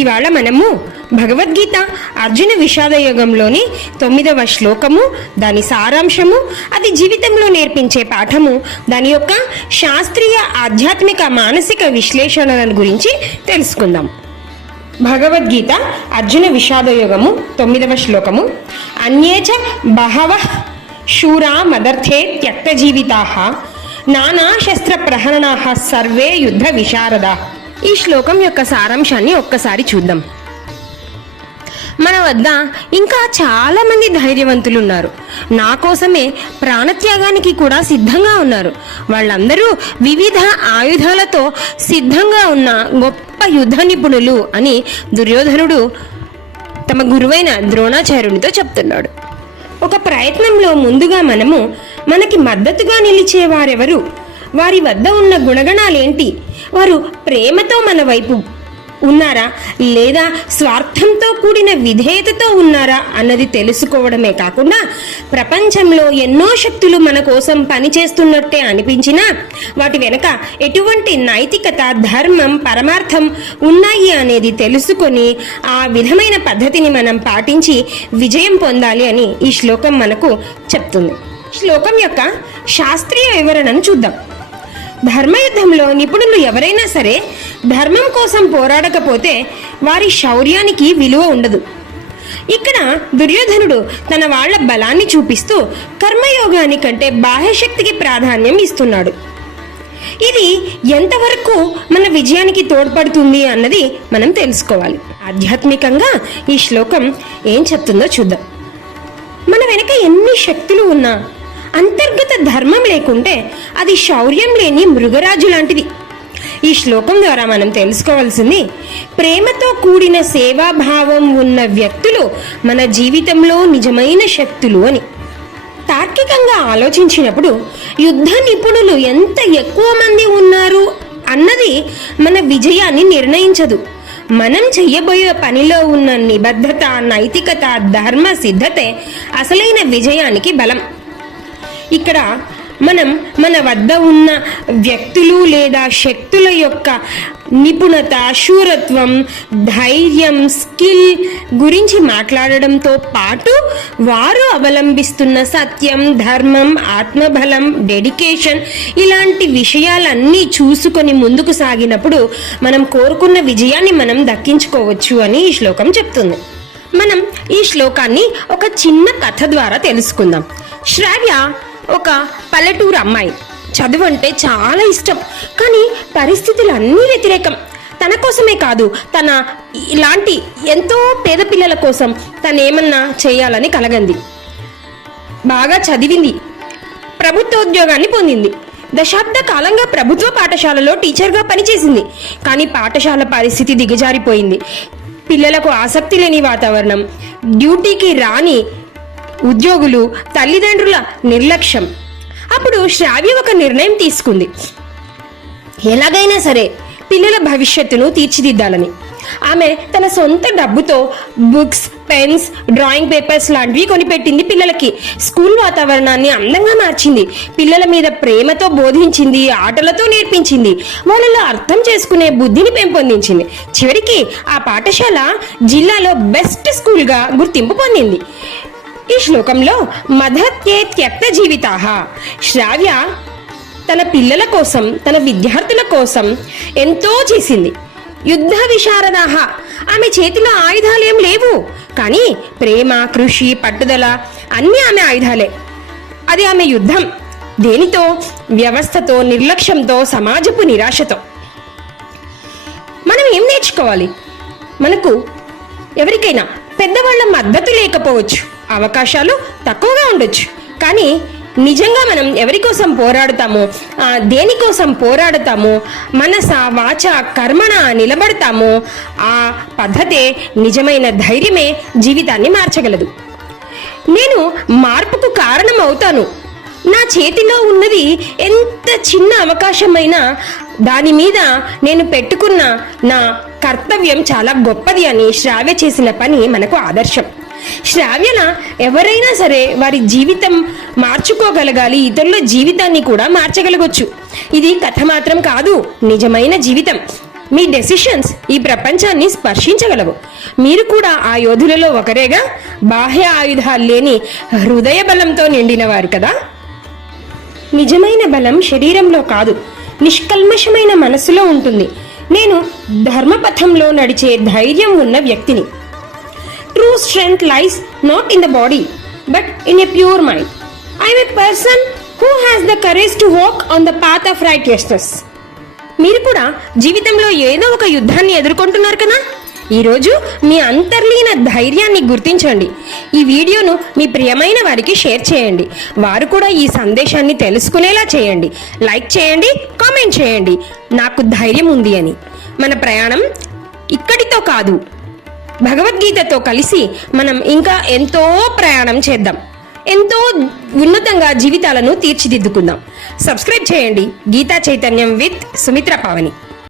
ఇవాళ మనము భగవద్గీత అర్జున విషాదయోగంలోని 9వ శ్లోకము, దాని సారాంశము, అది జీవితంలో నేర్పించే పాఠము, దాని యొక్క శాస్త్రీయ ఆధ్యాత్మిక మానసిక విశ్లేషణలను గురించి తెలుసుకుందాం. భగవద్గీత అర్జున విషాదయోగము 9వ శ్లోకము. అన్యేచ బహవః శూరా మదర్థే త్యక్త జీవితాః నానా శస్త్ర ప్రహరణాః సర్వే యుద్ధ విశారదాః. ఈ శ్లోకం యొక్క సారాంశాన్ని ఒక్కసారి చూద్దాం. మన వద్ద ఇంకా చాలా మంది ధైర్యవంతులు ఉన్నారు. నా కోసమే ప్రాణత్యాగానికి కూడా సిద్ధంగా ఉన్నారు. వాళ్ళందరూ వివిధ ఆయుధాలతో సిద్ధంగా ఉన్న గొప్ప యుద్ధ నిపుణులు అని దుర్యోధనుడు తమ గురువైన ద్రోణాచార్యునితో చెప్తున్నాడు. ఒక ప్రయత్నంలో ముందుగా మనకి మద్దతుగా నిలిచే వారెవరు, వారి వద్ద ఉన్న గుణగణాలేంటి, వారు ప్రేమతో మన వైపు ఉన్నారా లేదా స్వార్థంతో కూడిన విధేయతతో ఉన్నారా అన్నది తెలుసుకోవడమే కాకుండా, ప్రపంచంలో ఎన్నో శక్తులు మన కోసం పనిచేస్తున్నట్టే అనిపించినా వాటి వెనక ఎటువంటి నైతికత, ధర్మం, పరమార్థం ఉన్నాయి అనేది తెలుసుకొని ఆ విధమైన పద్ధతిని మనం పాటించి విజయం పొందాలి అని ఈ శ్లోకం మనకు చెప్తుంది. శ్లోకం యొక్క శాస్త్రీయ వివరణను చూద్దాం. ధర్మయుద్ధంలో నిపుణులు ఎవరైనా సరే ధర్మం కోసం పోరాడకపోతే వారి శౌర్యానికి విలువ ఉండదు. ఇక్కడ దుర్యోధనుడు తన వాళ్ల బలాన్ని చూపిస్తూ కర్మయోగానికంటే బాహ్యశక్తికి ప్రాధాన్యం ఇస్తున్నాడు. ఇది ఎంతవరకు మన విజయానికి తోడ్పడుతుంది అన్నది మనం తెలుసుకోవాలి. ఆధ్యాత్మికంగా ఈ శ్లోకం ఏం చెప్తుందో చూద్దాం. మన వెనక ఎన్ని శక్తులు ఉన్నా అంతర్గత ధర్మం లేకుంటే అది శౌర్యం లేని మృగరాజు లాంటిది. ఈ శ్లోకం ద్వారా మనం తెలుసుకోవాల్సింది, ప్రేమతో కూడిన సేవాభావం ఉన్న వ్యక్తులు మన జీవితంలో నిజమైన శక్తులు అని. తార్కికంగా ఆలోచించినప్పుడు యుద్ధ నిపుణులు ఎంత ఎక్కువ మంది ఉన్నారు అన్నది మన విజయాన్ని నిర్ణయించదు. మనం చెయ్యబోయే పనిలో ఉన్న నిబద్ధత, నైతికత, ధర్మ సిద్ధతే అసలైన విజయానికి బలం. ఇక్కడ మనం మన వద్ద ఉన్న వ్యక్తులు లేదా శక్తుల యొక్క నిపుణత, శూరత్వం, ధైర్యం, స్కిల్ గురించి మాట్లాడడంతో పాటు వారు అవలంబిస్తున్న సత్యం, ధర్మం, ఆత్మబలం, డెడికేషన్ ఇలాంటి విషయాలన్నీ చూసుకొని ముందుకు సాగినప్పుడు మనం కోరుకున్న విజయాన్ని మనం దక్కించుకోవచ్చు అని ఈ శ్లోకం చెప్తుంది. మనం ఈ శ్లోకాన్ని ఒక చిన్న కథ ద్వారా తెలుసుకుందాం. శ్రావ్య ఒక పల్లెటూరు అమ్మాయి. చదువు అంటే చాలా ఇష్టం, కానీ పరిస్థితులు అన్నీ వ్యతిరేకం. తన కోసమే కాదు, తన ఇలాంటి ఎంతో పేద పిల్లల కోసం తనేమన్నా చేయాలని కలగంది. బాగా చదివింది, ప్రభుత్వోద్యోగాన్ని పొందింది. దశాబ్ద కాలంగా ప్రభుత్వ పాఠశాలలో టీచర్గా పనిచేసింది. కానీ పాఠశాల పరిస్థితి దిగజారిపోయింది. పిల్లలకు ఆసక్తి లేని వాతావరణం, డ్యూటీకి రాని ఉద్యోగులు, తల్లిదండ్రుల నిర్లక్ష్యం. అప్పుడు శ్రావ్య ఒక నిర్ణయం తీసుకుంది. ఎలాగైనా సరే పిల్లల భవిష్యత్తును తీర్చిదిద్దాలని. ఆమె తన సొంత డబ్బుతో బుక్స్, పెన్స్, డ్రాయింగ్ పేపర్స్ లాంటివి కొనిపెట్టింది. పిల్లలకి స్కూల్ వాతావరణాన్ని అందంగా మార్చింది. పిల్లల మీద ప్రేమతో బోధించింది, ఆటలతో నేర్పించింది, వాళ్ళలో అర్థం చేసుకునే బుద్ధిని పెంపొందించింది. చివరికి ఆ పాఠశాల జిల్లాలో బెస్ట్ స్కూల్గా గుర్తింపు పొందింది. ఈ శ్లోకంలో మదర్థే త్యక్త జీవితాః, శ్రావ్య తన పిల్లల కోసం, తన విద్యార్థుల కోసం ఎంతో చేసింది. యుద్ధ విశారదాః, ఆమె చేతిలో ఆయుధాలు ఏం లేవు, కానీ ప్రేమ, కృషి, పట్టుదల అన్నీ ఆమె ఆయుధాలే. అది ఆమె యుద్ధం. దేనితో? వ్యవస్థతో, నిర్లక్ష్యంతో, సమాజపు నిరాశతో. మనం ఏం నేర్చుకోవాలి? మనకు ఎవరికైనా పెద్దవాళ్ళ మద్దతు లేకపోవచ్చు, అవకాశాలు తక్కువగా ఉండొచ్చు, కానీ నిజంగా మనం ఎవరి కోసం పోరాడుతామో, దేనికోసం పోరాడుతామో, మనస, వాచ, కర్మణ నిలబడతామో ఆ పద్ధతే, నిజమైన ధైర్యమే జీవితాన్ని మార్చగలదు. నేను మార్పుకు కారణం అవుతాను. నా చేతిలో ఉన్నది ఎంత చిన్న అవకాశమైనా దాని మీద నేను పెట్టుకున్న నా కర్తవ్యం చాలా గొప్పది అని శ్రావ్య చేసిన పని మనకు ఆదర్శం. శ్రావ్యన ఎవరైనా సరే వారి జీవితం మార్చుకోగలగాలి, ఇతరుల జీవితాన్ని కూడా మార్చగలగొచ్చు. ఇది కథ మాత్రం కాదు, నిజమైన జీవితం. మీ డెసిషన్స్ ఈ ప్రపంచాన్ని స్పర్శించగలవు. మీరు కూడా ఆ యోధులలో ఒకరేగా, బాహ్య ఆయుధాలు లేని హృదయ బలంతో నిండినవారు కదా. నిజమైన బలం శరీరంలో కాదు, నిష్కల్మషమైన మనసులో ఉంటుంది. నేను ధర్మపథంలో నడిచే ధైర్యం ఉన్న వ్యక్తిని. True strength lies not in the body but in a pure mind. I'm a person who has the courage to walk on the path of righteousness. మీరు కూడా జీవితంలో ఏదో ఒక యుద్ధాన్ని ఎదుర్కొంటున్నారు కదా. ఈరోజు మీ అంతర్లీన ధైర్యాన్ని గుర్తించండి. ఈ వీడియోను మీ ప్రియమైన వారికి షేర్ చేయండి. వారు కూడా ఈ సందేశాన్ని తెలుసుకునేలా చేయండి. లైక్ చేయండి, కామెంట్ చేయండి, నాకు ధైర్యం ఉంది అని. మన ప్రయాణం ఇక్కడితో కాదు, భగవద్గీతతో కలిసి మనం ఇంకా ఎంతో ప్రయాణం చేద్దాం. ఎంతో ఉన్నతంగా జీవితాలను తీర్చిదిద్దుకుందాం. సబ్స్క్రైబ్ చేయండి. గీతా చైతన్యం విత్ సుమిత్ర పావని.